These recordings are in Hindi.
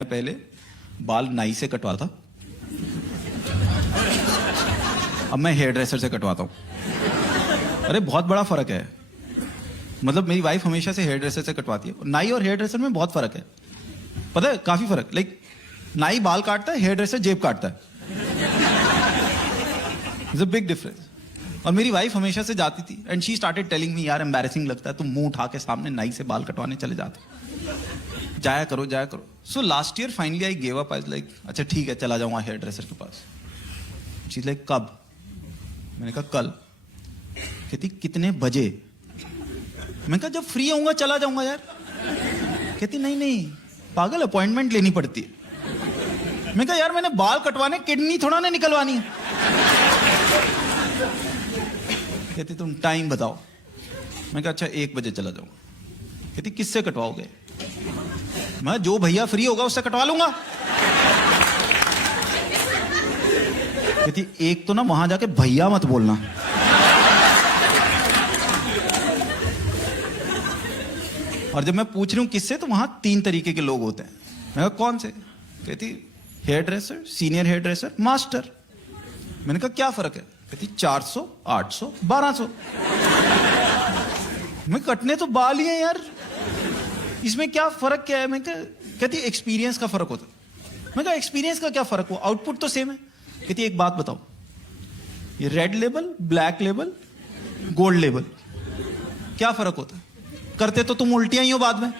पहले बाल नाई से कटवाता, अब मैं हेयर ड्रेसर से कटवाता हूं। अरे बहुत बड़ा फर्क है। मतलब मेरी वाइफ हमेशा से हेयर ड्रेसर से कटवाती है। नाई और हेयर ड्रेसर में बहुत फर्क है, पता है, काफी फर्क। लाइक नाई बाल काटता है, हेयर ड्रेसर जेब काटता है। It's a big difference. और मेरी वाइफ हमेशा से जाती थी and she started telling me, यार एम्बैरेसिंग लगता है, तुम मुंह उठा के सामने नाई से बाल कटवाने चले जाते, जाया करो जाया करो। So last year finally I gave up. I like अच्छा ठीक है, चला जाऊंगा हेयर ड्रेसर के पास। शी लाइक कब? मैंने कहा कल। कहती कितने बजे? मैंने कहा जब फ्री होऊंगा चला जाऊंगा यार। कहती नहीं नहीं पागल, अपॉइंटमेंट लेनी पड़ती है। मैंने कहा यार मैंने बाल कटवाने, किडनी थोड़ा ना निकलवानी है। कहती तुम टाइम बताओ। मैं कहा अच्छा 1 बजे चला जाऊंगा। कहती किससे कटवाओगे? मैं जो भैया फ्री होगा उससे कटवा लूंगा। कहती एक तो ना वहां जाके भैया मत बोलना। और जब मैं पूछ रही हूं किससे, तो वहां 3 तरीके के लोग होते हैं। मैं कहा कौन से? कहती hair dresser, senior hair dresser, master. मैंने कहा क्या फर्क है? कहती 400, 800, 1200। मैं कटने तो बाल ही है यार, इसमें क्या फर्क क्या है? मैं कहती एक्सपीरियंस का फर्क होता है। मैं कहा एक्सपीरियंस का क्या फर्क हुआ, आउटपुट तो सेम है। कहती एक बात बताओ, ये red label, black label, gold label, क्या फर्क होता है? करते तो तुम उल्टियां ही हो बाद में।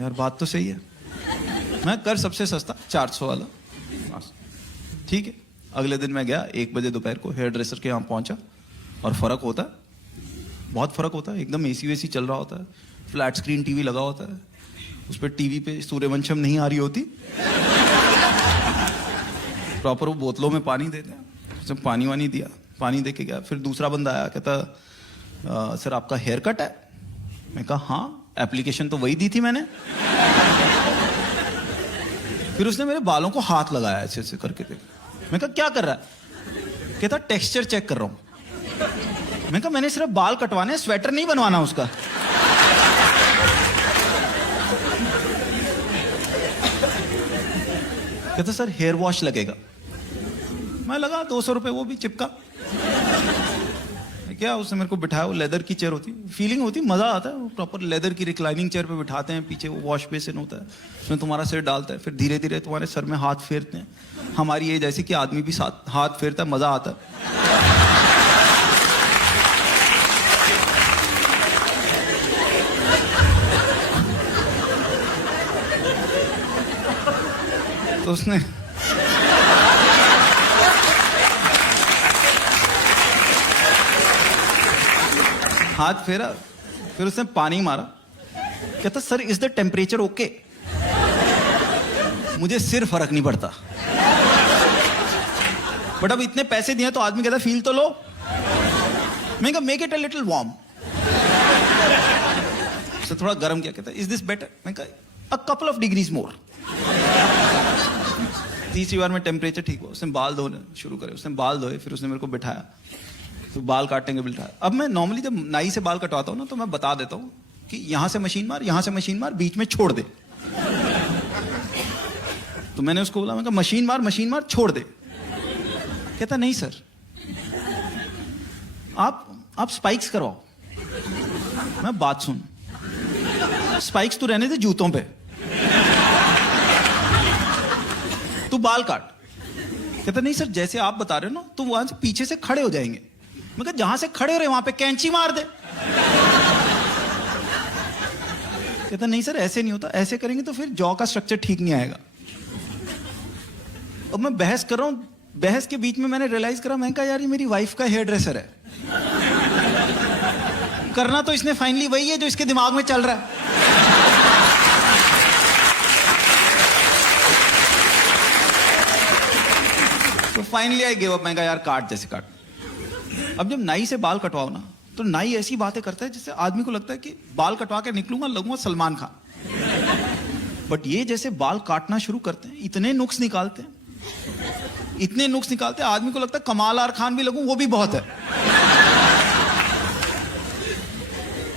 यार बात तो सही है। मैं कर सबसे सस्ता 400 वाला, ठीक है। अगले दिन मैं गया 1 बजे दोपहर को हेयर ड्रेसर के यहाँ पहुंचा, और फर्क होता है, बहुत फर्क होता है। एकदम एसी वेसी चल रहा होता है, फ्लैट स्क्रीन टीवी लगा होता है, उस पर टीवी पे सूर्यवंशम नहीं आ रही होती। प्रॉपर वो बोतलों में पानी देते हैं, उसने पानी वानी दिया, पानी दे के गया। फिर दूसरा बंदा आया, कहता सर आपका हेयर कट है? मैं कहा हाँ, एप्लीकेशन तो वही दी थी मैंने। फिर उसने मेरे बालों को हाथ लगाया ऐसे ऐसे करके देखा। मैं कहा क्या कर रहा है? कहता टेक्सचर चेक कर रहा हूं। मैं कहा मैंने सिर्फ बाल कटवाने, स्वेटर नहीं बनवाना उसका। कहता सर हेयर वॉश लगेगा। मैं लगा 200 रुपए, वो भी चिपका। क्या उसने मेरे को बिठाया, वो लेदर की चेयर होती, फीलिंग होती, मजा आता है। वो प्रॉपर लेदर की रिक्लाइनिंग चेयर पे बिठाते हैं, पीछे वो वॉश बेसिन होता है, उसमें तुम्हारा सिर डालता है, फिर धीरे धीरे तुम्हारे सर में हाथ फेरते हैं। हमारी एज ऐसी कि आदमी भी साथ हाथ फेरता है, मजा आता है। तो उसने हाथ फेरा, फिर उसने पानी मारा। कहता sir is the temperature okay? मुझे सिर फर्क नहीं पड़ता, बट अब इतने पैसे दिए तो आदमी कहता फील तो लो। मैं कहा make it a little warm. उसने थोड़ा गर्म किया, कहता इज दिस बेटर? मैं कहा अ कपल ऑफ डिग्रीज मोर। तीसरी बार में टेम्परेचर ठीक हुआ, उसने बाल धोने शुरू करे, उसने बाल धोए, फिर उसने मेरे को बिठाया, तो बाल काटेंगे बिठाया। अब मैं नॉर्मली जब नाई से बाल कटवाता हूँ ना, तो मैं बता देता हूँ कि यहां से मशीन मार, यहां से मशीन मार, बीच में छोड़ दे। तो मैंने उसको बोला, मैं कहा मशीन मार छोड़ दे। कहता नहीं सर, आप स्पाइक्स करवाओ। मैं बात सुन, स्पाइक्स तो रहने दे जूतों पे, तू बाल काट। कहता नहीं सर जैसे आप बता रहे हो ना, तो वहां से पीछे से खड़े हो जाएंगे। मैं कहा जहां से खड़े हो रहे वहां पे कैंची मार दे। कहता नहीं सर ऐसे नहीं होता, ऐसे करेंगे तो फिर जॉ का स्ट्रक्चर ठीक नहीं आएगा। अब मैं बहस कर रहा हूं, बहस के बीच में मैंने रियलाइज करा, मैं कहा यार ये मेरी वाइफ का हेयर ड्रेसर है। करना तो इसने फाइनली वही है जो इसके दिमाग में चल रहा है। तो फाइनली आई गिव अप। मैं कहा यार काट जैसे काट। अब जब नाई से बाल कटवाओ ना, तो नाई ऐसी बातें करता है जिससे आदमी को लगता है कि बाल कटवा के निकलूंगा, लगूंगा सलमान खान। बट ये जैसे बाल काटना शुरू करते हैं, इतने नुक्स निकालते हैं, इतने नुक्स निकालते हैं, आदमी को लगता है कमाल आर खान भी लगूं वो भी बहुत है।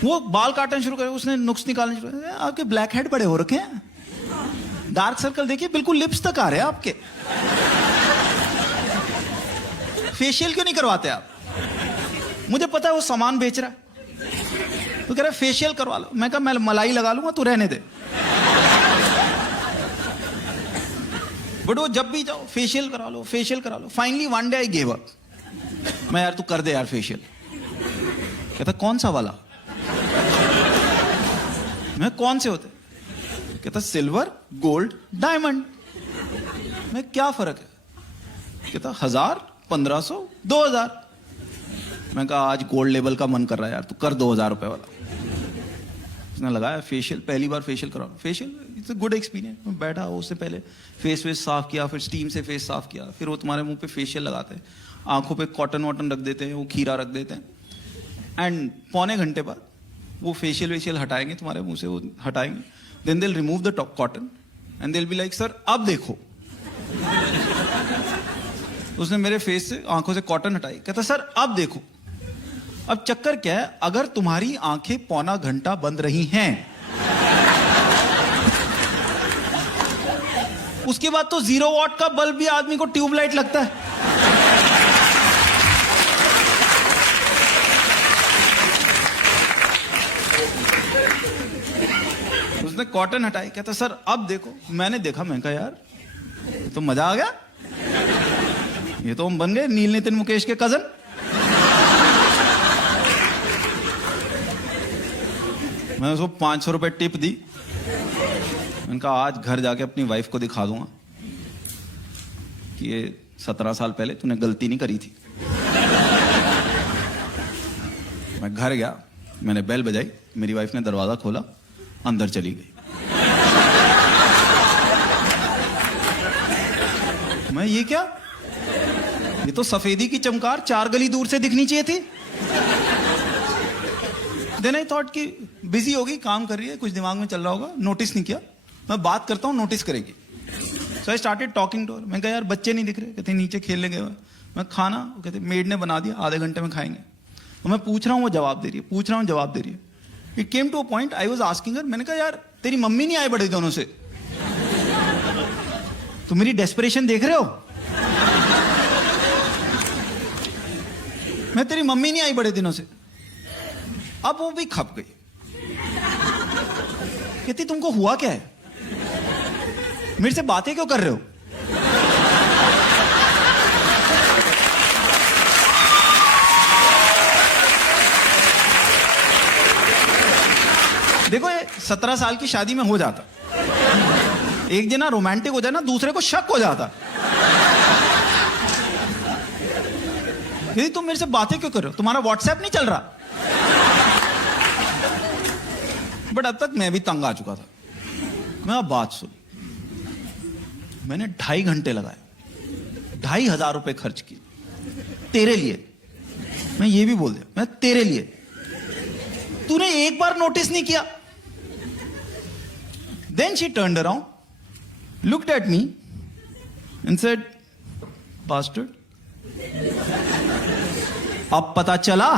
वो बाल काटना शुरू करे, उसने नुक्स निकालने शुरू करे, आपके ब्लैक हेड बड़े हो रखे हैं, डार्क सर्कल देखिए, बिल्कुल लिप्स तक आ रहे हैं आपके, फेशियल क्यों नहीं करवाते आप? मुझे पता है वो सामान बेच रहा है, तो कह रहा है फेशियल करवा लो। मैं कहा मैं मलाई लगा लूंगा, तू रहने दे। बट वो जब भी जाओ फेशियल करा लो, फेशियल करा लो। Finally one day I give up. मैं यार तू कर दे यार फेशियल। कहता कौन सा वाला? मैं कौन से होते? कहता सिल्वर, गोल्ड, डायमंड। मैं क्या फर्क है? कहता 1000, 1500, 2000। मैं कहा आज गोल्ड लेवल का मन कर रहा है यार, तू कर 2000 रुपए वाला। उसने लगाया फेशियल, पहली बार फेशियल करा। Facial it's a good experience. मैं बैठा, उससे पहले फेस वेस साफ किया, फिर स्टीम से फेस साफ किया, फिर वो तुम्हारे मुंह पे फेशियल लगाते हैं, आंखों पे कॉटन वॉटन रख देते हैं, वो खीरा रख देते हैं, एंड पौने घंटे बाद वो फेशियल वेशियल हटाएंगे तुम्हारे मुंह से, वो हटाएंगे, then they will remove the cotton and they will be like sir अब देखो। उसने मेरे फेस से, आंखों से कॉटन हटाई, कहता सर अब देखो। अब चक्कर क्या है, अगर तुम्हारी आंखें पौना घंटा बंद रही हैं, उसके बाद तो 0 वॉट का बल्ब भी आदमी को ट्यूबलाइट लगता है। उसने कॉटन हटाई, कहता सर अब देखो। मैंने देखा, मैं कहा यार तो मजा आ गया, ये तो हम बन गए नील नितिन मुकेश के कजन। मैं उसको 500 रुपए टिप दी। मैंने कहा आज घर जाके अपनी वाइफ को दिखा दूंगा कि ये 17 साल पहले तूने गलती नहीं करी थी। मैं घर गया, मैंने बेल बजाई, मेरी वाइफ ने दरवाजा खोला, अंदर चली गई। मैं ये क्या, ये तो सफेदी की चमकार 4 गली दूर से दिखनी चाहिए थी। देन आई थॉट कि बिजी होगी, काम कर रही है, कुछ दिमाग में चल रहा होगा, नोटिस नहीं किया। मैं बात करता हूँ, नोटिस करेगी। So I started talking to her. मैं कहा यार बच्चे नहीं दिख रहे? कहते नीचे खेलने गए हुए। मैं खाना, कहते मेड ने बना दिया, आधे घंटे में खाएंगे। और मैं पूछ रहा हूँ, वो जवाब दे रही है, पूछ रहा हूँ, जवाब दे रही है। It came to a point I was asking her, मैंने कहा यार तेरी मम्मी नहीं आई बड़े दिनों से, तुम मेरी डेस्परेशन देख रहे हो? मैं तेरी मम्मी नहीं आई बड़े दिनों से। अब वो भी खप गई, कहती तुमको हुआ क्या है, मेरे से बातें क्यों कर रहे हो? देखो ये 17 साल की शादी में हो जाता, एक जना रोमांटिक हो जाए ना, दूसरे को शक हो जाता, यदि तुम मेरे से बातें क्यों कर रहे हो, तुम्हारा व्हाट्सएप नहीं चल रहा? बट अब तक मैं भी तंग आ चुका था। मैं अब बात सुन, मैंने 2.5 घंटे लगाए, 2,500 रुपए खर्च किए तेरे लिए। मैं ये भी बोल दिया, मैं तेरे लिए, तूने एक बार नोटिस नहीं किया। Then she turned around, looked at me and said, "Bastard, अब पता चला